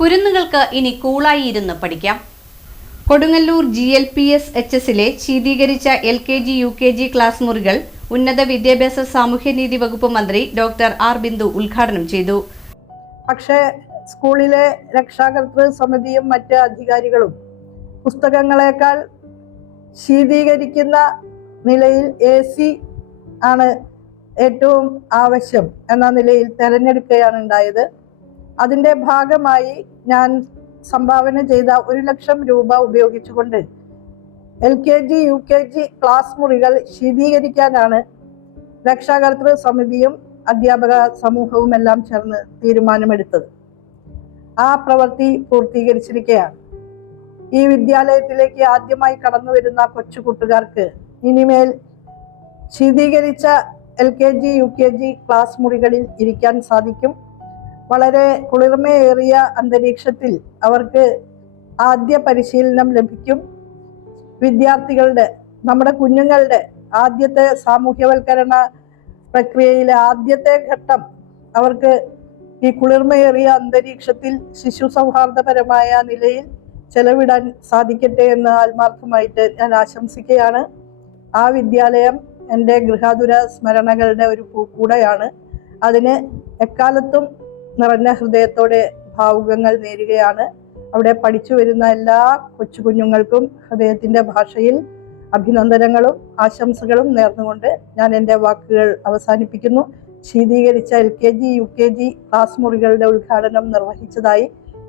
കുരുന്നുകൾക്ക് ഇനി കൂളായി ഇരുന്ന് പഠിക്കാം. കൊടുങ്ങല്ലൂർ GLPS-HS ശീതീകരിച്ച LKG UKG ക്ലാസ് മുറികൾ ഉന്നത വിദ്യാഭ്യാസ സാമൂഹ്യനീതി വകുപ്പ് മന്ത്രി ഡോക്ടർ ആർ ബിന്ദു ഉദ്ഘാടനം ചെയ്തു. പക്ഷേ സ്കൂളിലെ രക്ഷാകർതൃ സമിതിയും മറ്റ് അധികാരികളും പുസ്തകങ്ങളെക്കാൾ ശീതീകരിക്കുന്ന നിലയിൽ AC ആണ് ഏറ്റവും ആവശ്യം എന്ന നിലയിൽ തെരഞ്ഞെടുക്കുകയാണ് ഉണ്ടായത്. അതിൻ്റെ ഭാഗമായി ഞാൻ സംഭാവന ചെയ്ത 1 ലക്ഷം രൂപ ഉപയോഗിച്ചുകൊണ്ട് LKG UKG ക്ലാസ് മുറികൾ ശീതീകരിക്കാനാണ് രക്ഷാകർതൃ സമിതിയും അധ്യാപക സമൂഹവും എല്ലാം ചേർന്ന് തീരുമാനമെടുത്തത്. ആ പ്രവൃത്തി പൂർത്തീകരിച്ചിരിക്കുകയാണ്. ഈ വിദ്യാലയത്തിലേക്ക് ആദ്യമായി കടന്നു വരുന്ന കൊച്ചു കൂട്ടുകാർക്ക് ഇനിമേൽ ശീതീകരിച്ച LKG UKG ക്ലാസ് മുറികളിൽ ഇരിക്കാൻ സാധിക്കും. വളരെ കുളിർമയേറിയ അന്തരീക്ഷത്തിൽ അവർക്ക് ആദ്യ പരിശീലനം ലഭിക്കും. വിദ്യാർത്ഥികളുടെ, നമ്മുടെ കുഞ്ഞുങ്ങളുടെ ആദ്യത്തെ സാമൂഹ്യവൽക്കരണ പ്രക്രിയയിലെ ആദ്യത്തെ ഘട്ടം അവർക്ക് ഈ കുളിർമയേറിയ അന്തരീക്ഷത്തിൽ ശിശു സൗഹാർദ്ദപരമായ നിലയിൽ ചെലവിടാൻ സാധിക്കട്ടെ എന്ന് ആത്മാർത്ഥമായിട്ട് ഞാൻ ആശംസിക്കുകയാണ്. ആ വിദ്യാലയം എൻ്റെ ഗൃഹാതുര സ്മരണകളുടെ ഒരു പൂക്കൂടയാണ്. അതിന് എക്കാലത്തും നിറഞ്ഞ ഹൃദയത്തോടെ ഭാവുകങ്ങൾ നേരുകയാണ്. അവിടെ പഠിച്ചു വരുന്ന എല്ലാ കൊച്ചു കുഞ്ഞുങ്ങൾക്കും ഹൃദയത്തിൻ്റെ ഭാഷയിൽ അഭിനന്ദനങ്ങളും ആശംസകളും നേർന്നുകൊണ്ട് ഞാൻ എൻ്റെ വാക്കുകൾ അവസാനിപ്പിക്കുന്നു. ശീതീകരിച്ച LKG UKG ക്ലാസ് മുറികളുടെ ഉദ്ഘാടനം നിർവഹിച്ചതായി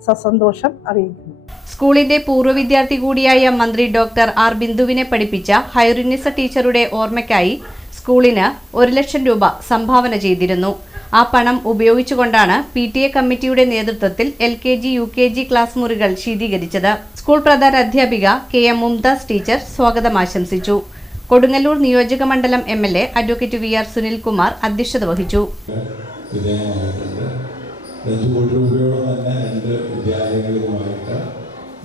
സസന്തോഷം അറിയിക്കുന്നു. സ്കൂളിന്റെ പൂർവ്വ വിദ്യാർത്ഥി കൂടിയായ മന്ത്രി ഡോക്ടർ ആർ ബിന്ദുവിനെ പഠിപ്പിച്ച ഹൈറുന്നിസ ടീച്ചറുടെ ഓർമ്മയ്ക്കായി സ്കൂളിന് 1 ലക്ഷം രൂപ സംഭാവന ചെയ്തിരുന്നു. ആ പണം ഉപയോഗിച്ചുകൊണ്ടാണ് PTA കമ്മിറ്റിയുടെ നേതൃത്വത്തിൽ LKG UKG ക്ലാസ് മുറികൾ ശീതീകരിച്ചത്. സ്കൂൾ പ്രധാന അധ്യാപിക KM മുംതാസ് ടീച്ചർ സ്വാഗതം ആശംസിച്ചു. കൊടുങ്ങല്ലൂർ നിയോജക മണ്ഡലം MLA അഡ്വക്കേറ്റ് VR സുനിൽകുമാർ അധ്യക്ഷത വഹിച്ചു.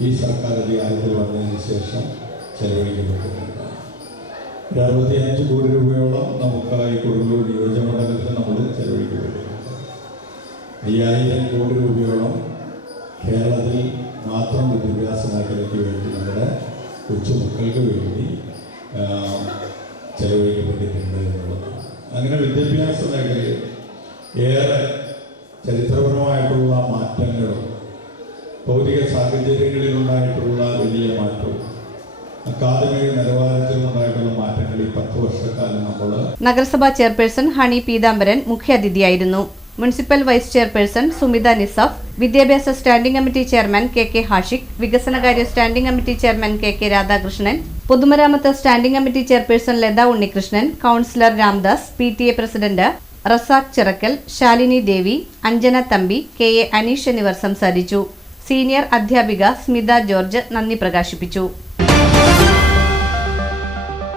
ഈ സർക്കാർ അധികാരത്തിൽ വന്നതിന് ശേഷം ചെലവഴിക്കപ്പെട്ടിട്ടുണ്ട്. 65 കോടി രൂപയോളം നമുക്ക് ഈ കൊടുങ്ങല്ലൂർ നിയോജകമണ്ഡലത്തിൽ നമ്മൾ ചെലവഴിക്കപ്പെട്ടിട്ടുണ്ട്. 5000 കോടി രൂപയോളം കേരളത്തിൽ മാത്രം വിദ്യാഭ്യാസ മേഖലയ്ക്ക് വേണ്ടി നമ്മുടെ കൊച്ചുമക്കൾക്ക് വേണ്ടി ചെലവഴിക്കപ്പെട്ടിട്ടുണ്ട് എന്നുള്ളതാണ്. അങ്ങനെ വിദ്യാഭ്യാസ മേഖലയിൽ ഏറെ ചരിത്രപരമായിട്ടുള്ള മാറ്റങ്ങളും ഭൗതിക സാഹചര്യങ്ങളിലുണ്ടായിട്ടുള്ള വലിയ മാറ്റവും അക്കാദമിക നിലവാരത്തിലുണ്ടായിട്ടുള്ള മാറ്റങ്ങൾ ഈ 10 വർഷക്കാലം നമ്മൾ. നഗരസഭാ ചെയർപേഴ്സൺ ഹണി പീതാംബരൻ മുഖ്യാതിഥിയായിരുന്നു. Municipal vice chairperson Sumitha Nisaf, വിദ്യാഭ്യാസ standing committee chairman KK Hashiq, വികസനകാര്യ standing committee chairman KK Radhakrishnan, പൊതുമരാമത്ത് standing committee chairperson Latha Unnikrishnan, councillor Ramdas, PTA president Razak Chirakkal, Shalini Devi, Anjana Thampi, KA Aneesh എന്നിവർ സംസാരിച്ചു. സീനിയർ അധ്യാപിക സ്മിത ജോർജ് നന്ദി പ്രകാശിപ്പിച്ചു.